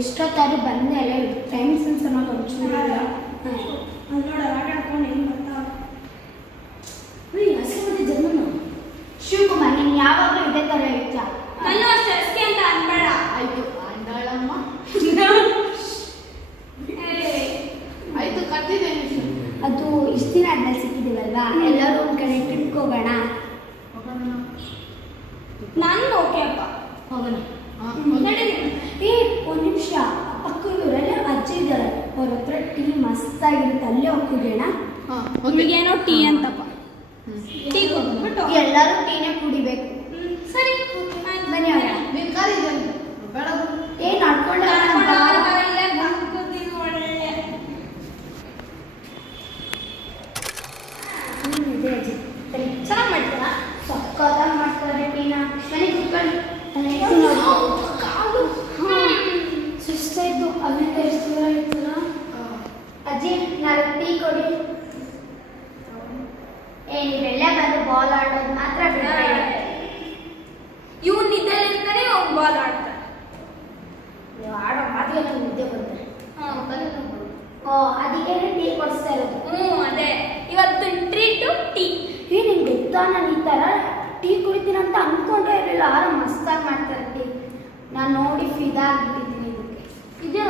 ಇಷ್ಟೊತ್ತಾದ್ರೂ ಬಂದೆ ಅಲ್ಲ time sense ಅನ್ನೋದು ಒಂಚೂರು ಇಲ್ಲ. ನೋಡ ಆಟ ಆಡ್ಕೊಂಡು ಹೆಂಗೆ ಬರ್ತಾವ. ಹಸಿರು ಜನ್ಮನ ಶಿವಕುಮಾರ್ ನೀನು ಯಾವಾಗಲೂ ಇದೇ ಥರ ಹೇಳ್ತಾ ನಾನು ಅಷ್ಟೇ ಅಷ್ಟೇ ಅಂತ ಅನ್ಬೇಡ. ಆಯ್ತು ಅಂದಾಳಮ್ಮ. ಆಯ್ತು ಕತ್ತಿದ್ದೇನೆ. ಅದು ಇಷ್ಟು ದಿನ ಆದ್ಮೇಲೆ ಸಿಕ್ಕಿದ್ದೀವಲ್ವಾ, ಎಲ್ಲರೂ ಒಂದು ಕಡೆ ಟ್ರಿಪ್ಗೆ ಹೋಗೋಣ. ನಾನು ಓಕೆ ಅಪ್ಪ, ಹೋಗೋಣ. ನಡಿ. ಒಂದು ನಿಮಿಷ, ಪಕ್ಕದೂರಲ್ಲಿ ಅಜ್ಜಿ ಇದ್ದಾರೆ, ಅವ್ರ ಹತ್ರ ಟೀ ಮಸ್ತಾಗಿರುತ್ತೆ, ಅಲ್ಲೇ ಹೋಗ್ತಿದ್ದೇಣ. ನಿಮಗೇನೋ ಟೀ ಅಂತಪ್ಪ. ಟೀ ಕೊಟ್ಬಿಟ್ಟು ಎಲ್ಲರೂ ಟೀನೇ ಕುಡಿಬೇಕು. ಸರಿ ಬನ್ನಿ ಹೋಗೋಣ. ನೀನು ಕಾಲಿದ್ದೇನೆ ಬೇಡ. ನಡ್ಕೊಂಡು ಇದೆ ಅಜ್ಜಿ. ಸರಿ, ಚೆನ್ನಾಗಿ ಮಾಡ್ತೀರಾ? ಸಕ್ಕತ್ತಾಗಿ ಮಾಡ್ತಾರೆ ಟೀನ. ಮನೆ ಕುತ್ಕೊಳ್ಳಿ. ಸುಸ್ತಾಯ್ತು, ಅಲ್ಲಿಂದ ಎಷ್ಟು ದೂರ ಇರ್ತದ. ಅಜ್ಜಿ ನಾಲ್ಕು ಟೀ ಕೊಡಿ. ನೀವೆಲ್ಲ ಬಂದು ಬಾಲ್ ಆಡೋದು ಮಾತ್ರ ಬಿಡಬೇಡಿ. ಇವ್ನು ನಿದ್ದೆ ಇರ್ತಾರೆ, ಅವ್ನು ಬಾಲ್ ಆಡ್ತಾರೆ. ನೀವು ಆಡೋ ಮಾತಿಗೆ ನಿದ್ದೆ ಬರ್ತಾರೆ. ಅದಕ್ಕೆ ಟೀ ಕೊಡಿಸ್ತಾ ಇರೋದು. ಅದೇ ಇವತ್ತು ಟ್ರೀಟು ಟೀ. ನಿಂಗೆ ಗೊತ್ತಾ, ನಾನು ಈ ಥರ ಟೀ ಕುಡಿತೀನಿ ಅಂತ ಅಂದ್ಕೊಂಡೇ ಇರಲಿಲ್ಲ. ಆರಾಮ್ ಮಸ್ತಾಗಿ ಮಾಡ್ತಾರೆ ಟೀ. ನಾನು ನೋಡಿ ಫಿದಾ ಆಗಿಬಿಟ್ಟಿದ್ದೀನಿ ಇದಕ್ಕೆ. ಇದೇ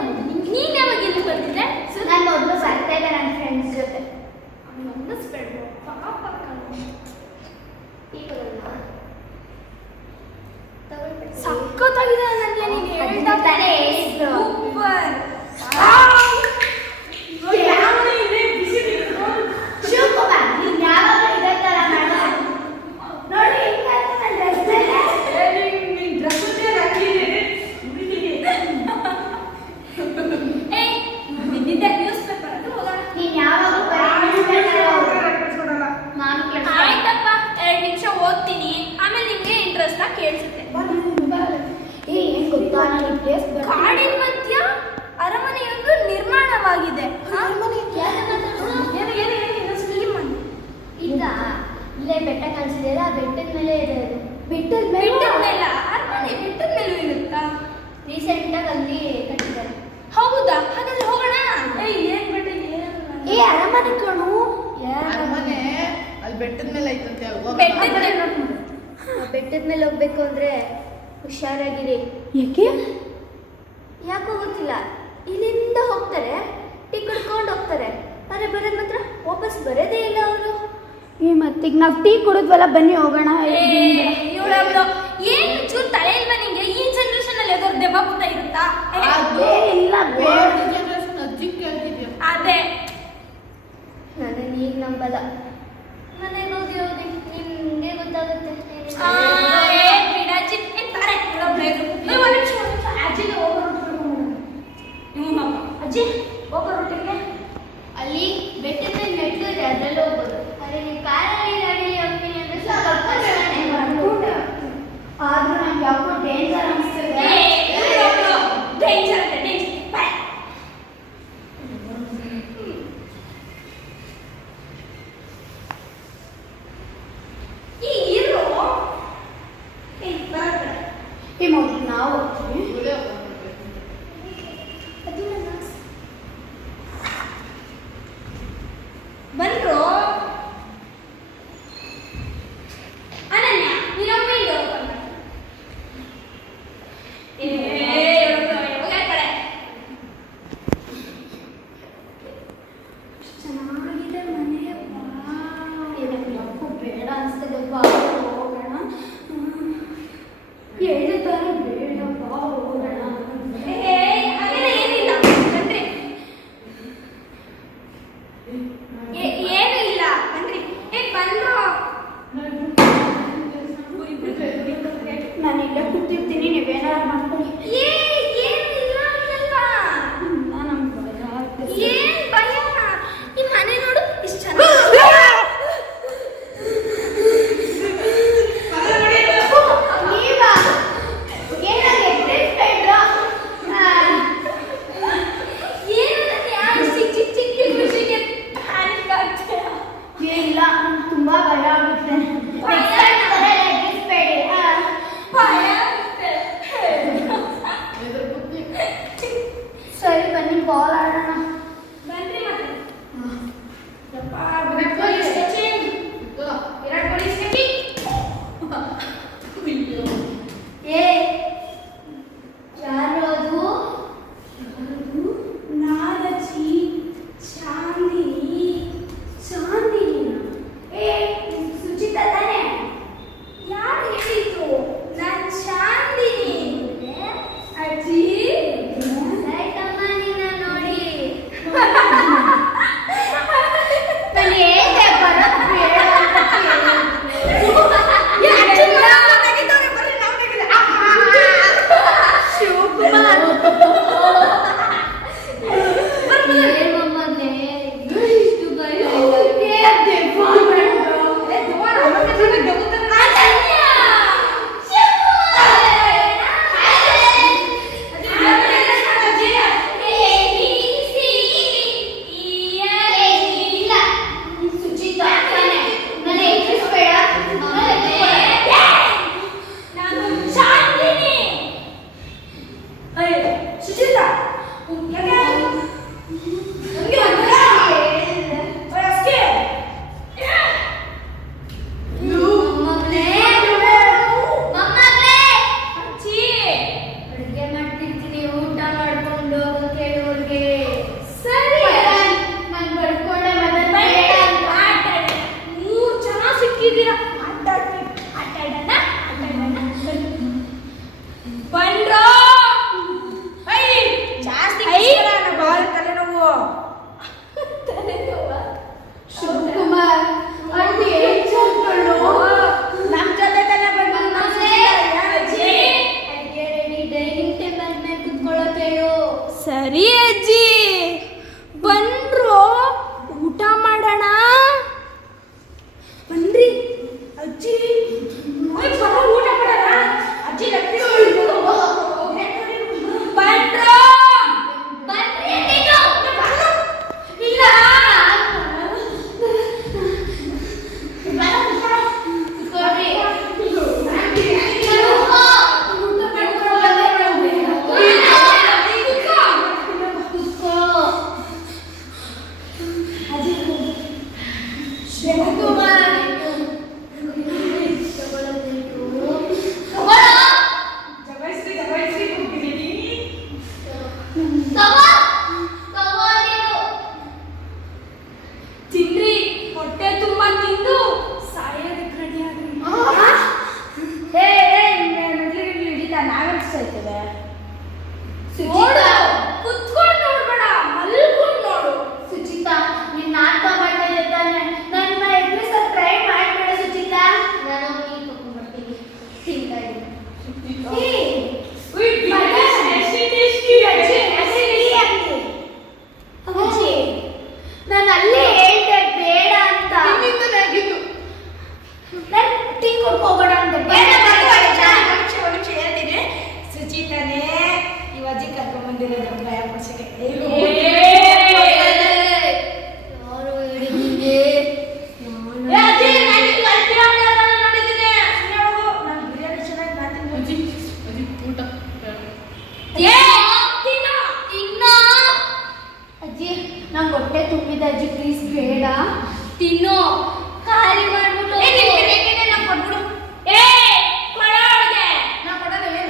ನೀನು ಯಾವಾಗ ಇಲ್ಲಿ ಬರ್ತಿದ್ದೆ? ನಾನು ಮೊದಲು ಬರ್ತಾ ಇಲ್ಲ ನನ್ನ ಫ್ರೆಂಡ್ಸ್ ಜೊತೆ. ನಂಬಿಸ್ಬೇಡ್ರು ಪಾಪ ಟೀ ಕೊಡೋಣ. ಸಕ್ಕತ್ತಾಗಿದೆ. ನನಗೆ ನೀನು ಹೇಳ್ತಾ ತಾನೇ ಹೇಳಿದ್ರು. ಸೂಪರ್. ಶಿವಕುಮಾರ್, ನೀನು ಯಾವಾಗ ಇದೇ ಥರ ಮಾಡೋದು ನೋಡಿ. ಹೆಂಗಾಯ್ತು ನನ್ನ ಡ್ರೆಸ್ ಮೇಲೆ. ನ್ಯೂಸ್ ಪೇಪರ್ ಅದು ಹೋಗೋಣ. ನೀನು ಯಾವಾಗ ನಾನು ಆಯ್ತಪ್ಪ, 2 ನಿಮಿಷ ಓದ್ತೀನಿ, ಆಮೇಲೆ ನಿಮ್ಗೆ ಇಂಟ್ರೆಸ್ಟ್ ಕೇಳಿಸುತ್ತೆ. ಏನ್ ಗೊತ್ತಾ, ನಾನು ಈ ಪ್ಲೇಸ್ ಕಾಡಿನ ಮಧ್ಯ ಅರಮನೆಯೊಂದು ನಿರ್ಮಾಣವಾಗಿದೆ. ಇಲ್ಲೇ ಬೆಟ್ಟ ಕಾಣಿಸಿದೆಯಲ್ಲ, ಆ ಬೆಟ್ಟದ ಮೇಲೆ ಇದೆ ಅದು. ಬೆಟ್ಟದ ಮೇಲೆ ಅರಮನೆ ಬೆಟ್ಟದ ಮೇಲೂ ಇರುತ್ತಾ? ರೀಸೆಂಟಾಗಿ ಅಲ್ಲಿ ಕಟ್ಟಿದ್ದಾರೆ. ಹೌದಾ? ಹಾಗಾದ್ರೆ ಹೋಗೋಣ. ಏನ್ ಬೆಟ್ಟ? ಅರಮನೆ ಕಣು. ಅರಮನೆ ಅಲ್ಲಿ ಬೆಟ್ಟದ ಮೇಲೆ ಐತಂತೆ. ಬೆಟ್ಟದ ಮೇಲೆ ಹೋಗ್ಬೇಕು ಅಂದ್ರೆ ಹುಷಾರಾಗಿರಿ. ಯಾಕೆ? ಯಾಕೋ ಗೊತ್ತಿಲ್ಲ, ಇಲ್ಲಿಂದ ಹೋಗ್ತಾರೆ, ಟಿಕೆಟ್ ಕೊಂಡು ಹೋಗ್ತಾರೆ, ಆದರೆ ಬರೋದ್ ಮಾತ್ರ ವಾಪಸ್ ಬರೋದೇ ಇಲ್ಲ ಅವರು. ಮತ್ತೀಗ ನಾವು ಟೀ ಕುಡಿದ್ವಲ್ಲ, ಬನ್ನಿ ಹೋಗೋಣ. ಏನು ಚೂರು ತಲೆ ಇಲ್ವಾ ನಿಂಗೆ? ಈ ಜನರೇಷನ್ ಅಲ್ಲಿ ಯಾವ್ದಾದ್ರು ದೆವ್ವ ಭೂತ ಇರುತ್ತಾ? ಅದೇ ಇಲ್ಲ, ಬೇಡ ಜನರೇಷನ್ ಅಜ್ಜಿ ಕೇಳ್ತಿದ್ಯಾ? ಅದೇ ನಾನು ಈಗ ನಂಬಲ್ಲ. ಮನೆಗೆ ಹೋಗಿರೋದು ನಿಮ್ಗೆ ಗೊತ್ತಾಗುತ್ತೆ. ಬಿಡಾಜಿ ಅಜ್ಜಿಗೆ ಅಜ್ಜಿ ಹೋಗೋ ರೊಟ್ಟಿಗೆ ಅಲ್ಲಿ ಬೆಟ್ಟದ ಮೇಲೆ ಮೆಟ್ಲು ಇದೆ, ಅದ್ರಲ್ಲಿ ಹೋಗ್ಬೋದು. ಅದೇ ನೀವು ಕಾರಲ್ಲಿ ಗಾಡಿ ಹೋಗ್ತೀನಿ ಅಂದ್ರೆ ಸ್ವಲ್ಪ ಆದ್ರೂ ನಂಗೆ ಯಾಕೋ ಡೇಂಜರ್ ಅನಿಸ್ತದೆ. ನಾವು ಹೋಗ್ತೀವಿ. ಬಂದ್ರು ಅನನ್ಯ, ನೀನೊಬ್ಬ ಇಲ್ಲಿ ಹೋಗ್ಬಂದ. ಚೆನ್ನಾಗಿದೆ ಮನೆ. ಏನಕ್ಕೂ ಬೇಡ ಅನಿಸ್ತದೆ, ಬಾ ಹೋಗೋಣ. ಹೇಳಿದ್ದಾರೆ ಬೇಡ, ಬಾ ಹೋಗೋಣ. ಏನಿಲ್ಲ ಬನ್ರಿ. ಏನು ಇಲ್ಲ ಬನ್ರಿ. ಬಂದ್ರು. ನಾನು ಇಲ್ಲೇ ಕೂತಿರ್ತೀನಿ, ನೀವೇನಾರು ಮಾಡ್ಕೊಳ್ಳಿ. ಸರಿ ಅಜ್ಜಿ. ಬಂದ್ರು ಊಟ ಮಾಡೋಣ. ಬನ್ರಿ ಅಜ್ಜಿ. ಊಟ ಮಾಡೋಣ ಅಜ್ಜಿ. ಬಂದ್ರು ಬನ್ರಿ ಇಲ್ಲ. ತಿನ್ರಿ, ಹೊಟ್ಟೆ ತುಂಬಾ ತಿಂದು ಸಾಯೋದಕ್ಕೆ ರೆಡಿ ಆಗ್ರಿ. ನೋಡು, ಕುತ್ಕೊಂಡು ನೋಡ್ಬೇಡ, ಮಲ್ಕೊಂಡು ನೋಡು. ಸುಚಿತಾ, ನೀನ್ ನಾಟಕ ಮಾಡ್ತಾ ಇದ್ದೆ ತಾನೆ? ನನ್ನ ಎದುರು ಸ್ವಲ್ಪ ಟ್ರೈ ಮಾಡ್ಬೇಡ ಸುಚಿತಾ. ನಾನು ನೀರು ತಗೊಂಡ್ಬರ್ತೀನಿ, ತಿಂತಾ ಇದ್ದೀನಿ. ನಾನು ಅಲ್ಲೇ ಹೇಳ್ದೆ ಬೇಡ ಅಂತ. ನಿಮ್ಮಿಂದಲೇ ಆಗಿದ್ದು. ನಾನು ಟೀ ಕೊಡ್ಕೋಬೇಡ ಅಂತ ಬೇಡ ಹೇಳ್ತೀನಿ. ಸುಚಿತಾನೇ ಈ ಅಜ್ಜಿ ಕರ್ಕೊಂಡ್ ಬಂದಿರೋದು ಭಯ ಪಡ್ಸಕ್ಕೆ. ಯಾರು ಹೇಳಿದ್ದೀನಿ? ಅಜ್ಜಿ ಊಟ. ಅಜ್ಜಿ, ನಂಗೆ ಹೊಟ್ಟೆ ತುಂಬಿದ ಅಜ್ಜಿ, ಪ್ಲೀಸ್ ಬೇಡ. ತಿನ್ನು, ಖಾಲಿ ಮಾಡ್ಬಿಟ್ಟು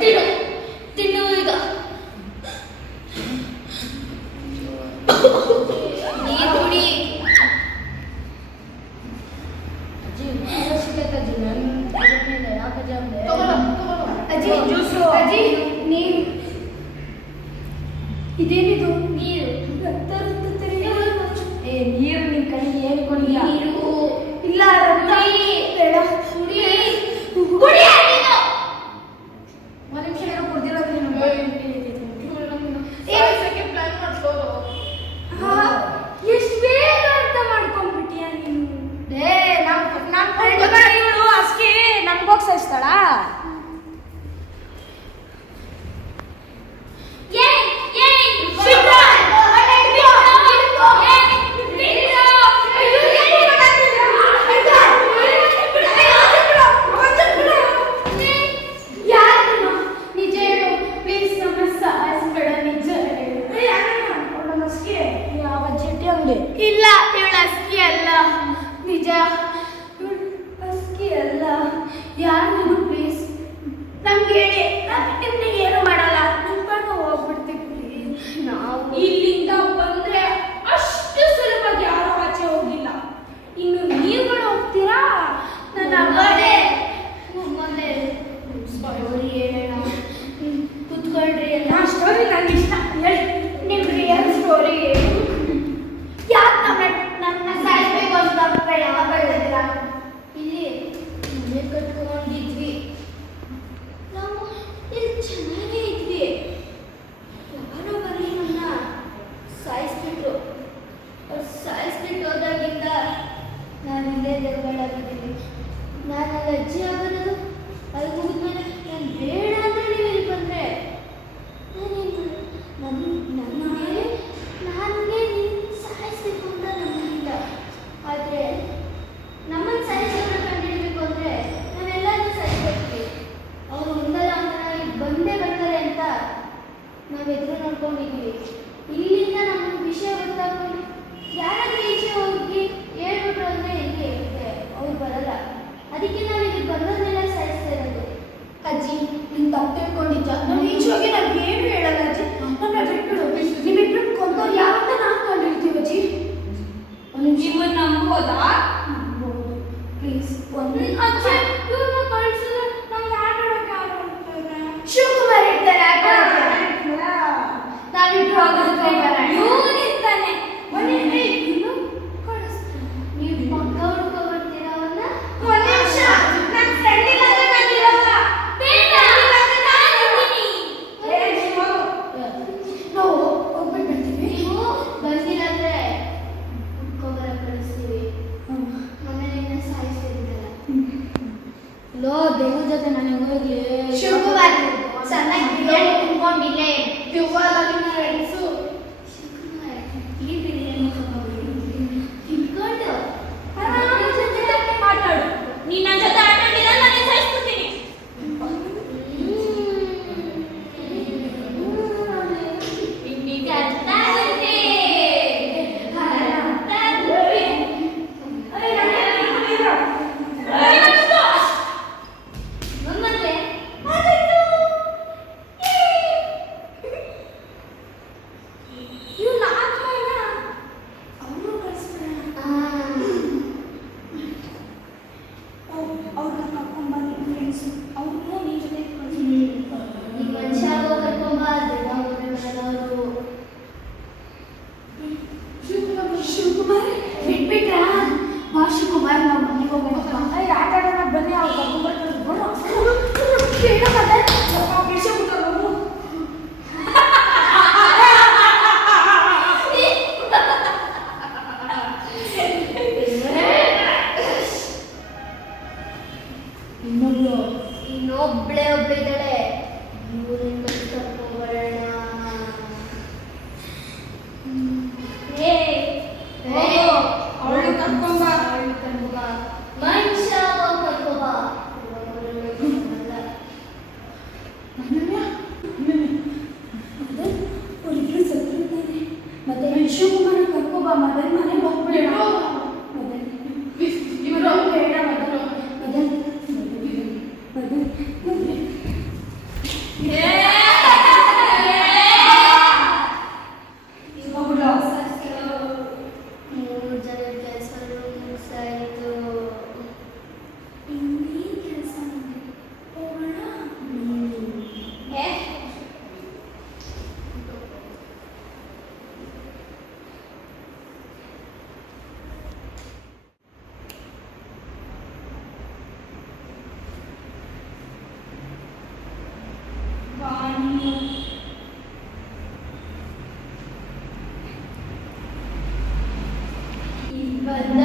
ತಿನ್ನು ತಿನ್ನು ಈಗ. ನೀರು ಕುಡಿ. ಅಜ್ಜಿ ಅವಶ್ಯಕತೆ ನನ್ನ ಯಾಕೆ ಅಜ್ಜಿ ಜ್ಯೂಸು. ಅಜ್ಜಿ ನೀರು. ಇದೇನಿದು? ನೀರು. ನೀರು ನಿನ್ ಕೈಗೆ ಏನು ಕೊಡಿಲ್ಲ. ನೀರು ಇಲ್ಲ, ಬೇಡ. ಕುಡಿ. ಕುಡಿ ನೀನು. ಒಂದ್ ನಿಮಿಷ ಏನೋ ಕುಡ್ದಿರೋದು ನೀನು. ಪ್ಲಾನ್ ಮಾಡ್ಬೋದು. ಎಷ್ಟು ಬೇಗ ಅರ್ಥ ಮಾಡ್ಕೊಂಡ್ಬಿಟ್ಟಿಯ ನೀನು. ನಮ್ ಫ್ರೆಂಡ್ ಇವಳು ಅಷ್ಟೇ ನಮ್ಗೋಗ್ ಸಹಿಸ್ತಾಳ. ಇಲ್ಲ, ಇವಳು ಅಸ್ಕಿ ಅಲ್ಲ. ನಿಜ, ಇವಳು ಅಸ್ಕಿ ಅಲ್ಲ. ಯಾರು ನೀನು? ಪ್ಲೀಸ್ ನಮ್ಗೆ ಹೇಳಿ, ನಾವು ನಿಮ್ಗೆ ಏನು ಮಾಡಲ್ಲ. ನಿಮ್ಗೆ ಹೋಗ್ಬಿಡ್ತೀವಿ. ನಾವು ಇಲ್ಲಿಂದ ಬಂದ್ರೆ ಅಷ್ಟು ಸುಲಭವಾಗಿ ಯಾರು ಆಚೆ ಹೋಗಿಲ್ಲ. ಇನ್ನು ನೀವುಗಳು ಹೋಗ್ತೀರಾ? ನನ್ನ ಅಮ್ಮನೇ ನಮ್ಮನ್ನೇ ಸ್ಟೋರಿ ಹೇಳೋಣ. ಕುತ್ಕೊಳ್ರಿ ಎಲ್ಲ. ಸ್ಟೋರಿ ನಂಗೆ ಇಷ್ಟ. ಹೇಳಿ ನಿಮ್ ರಿಯಲ್ ಸ್ಟೋರಿ ಹೇಳಿ. ಯಾಕೆ ನನ್ನ ಸಾಯ್ಬೇಕು ಅಂತ ಬೆಳೆದಿಲ್ಲ? ಇಲ್ಲಿ ಮನೆ ಕಟ್ಕೊಂಡಿದ್ವಿ ನಾವು. ಇಲ್ಲಿ ಚೆನ್ನಾಗೇ ಇದ್ವಿ. ಯಾರೋ ಬರಲಿ ನನ್ನ ಸಾಯಿಸ್ಬಿಟ್ರು. ಅವ್ರು ಸಾಯಿಸ್ಬಿಟ್ಟು ಹೋದಾಗಿಂದ ನಾನು ಇಲ್ಲೇ ದೇವಗಳಾಗಿದ್ದೀನಿ. ನಾನು ಅಲ್ಲಿ ಅಜ್ಜಿ ಆಗೋದು ಅಲ್ಲಿ ಮುಗಿದ್ಮೇಲೆ ನಾನು ಬೇಡ ಅಂದರೆ ನೀವು ಇಲ್ಲಿ ಬಂದರೆ ನನಗೆ ಸಾಯಿಸ್ಬೇಕು ಅಂತ ನಮಗಿಲ್ಲ. ಆದರೆ ನಮ್ಮನ್ನು ಸಾಯಿಸೋಣ ಕಂಡುಹಿಡಬೇಕು ಅಂದರೆ ನಾವೆಲ್ಲರೂ ಸಾಯಿಸ್ಬೇಕು. ಅವರು ಒಂದಲ್ಲ ಒಂದರಲ್ಲಿ ಬಂದೇ ಬರ್ತಾರೆ ಅಂತ ನಾವು ಎದುರು ನೋಡ್ಕೊಂಡಿದ್ವಿ. ಇಲ್ಲಿಂದ ನಮಗೆ ವಿಷಯ ಗೊತ್ತಾಗ್ಕೊಂಡು ಯಾರಾದ್ರೂ ಈಚೆ ಹೋಗಿ ಹೇಳ್ಬಿಟ್ರು ಅಂದರೆ ಹೆಂಗೆ ಇರುತ್ತೆ? ಅವ್ರು ಬರಲ್ಲ. ಅದಕ್ಕೆ ನಾವು ಇಲ್ಲಿ ಬಂದೋದನ್ನೆಲ್ಲ ಸಾಯಿಸ್ತಾ ಇರೋದು. ಅಜ್ಜಿ, ನೀನು ತಪ್ಪು ತಿಳ್ಕೊಂಡಿದ್ದ. ನಾವು ಈಚೆ ಹೋಗಿ ನಾವು ಏನು ಹೇಳಲ್ಲ ಅಜ್ಜಿ. ನಮ್ಮನ್ನ ಬಿಟ್ಬಿಡು. ನೀವಿಬ್ರು ಕೊಂದವ್ರು ಯಾವಂತ ನಾವು ಕಂಡಿರ್ತೀವಿ ಅಜ್ಜಿ. ನಿಮ್ಮನ್ನ ನಂಬೋದಾ? ಪ್ಲೀಸ್ ಒಂದು ಅಜ್ಜಿ, ಇವ್ರನ್ನ ಕಳ್ಸಿದ್ರೆ ನಮ್ಗೆ ಆಟ ಆಡೋಕೆ ಯಾರು ಹೋಗ್ತಾರೆ? ಶಿವಕುಮಾರ್ ಇರ್ತಾರೆ ಆಟ ನಾವಿಬ್ರು ಹೋಗೋದು. ಇವನಿರ್ತಾನೆ. ನೀವು ಪಕ್ಕ ಹುಡ್ಕೊಬರ್ತೀರ ಅವನ್ನ. ಒಂದ್ ನಿಮಿಷ, ನನ್ನ ಫ್ರೆಂಡ್ ಇಲ್ಲಾಂದ್ರೆ ನಾನು ಇರಲ್ಲ. ಬೇಡ, ನಾನಿದ್ದೀನಿ. ಬಂದ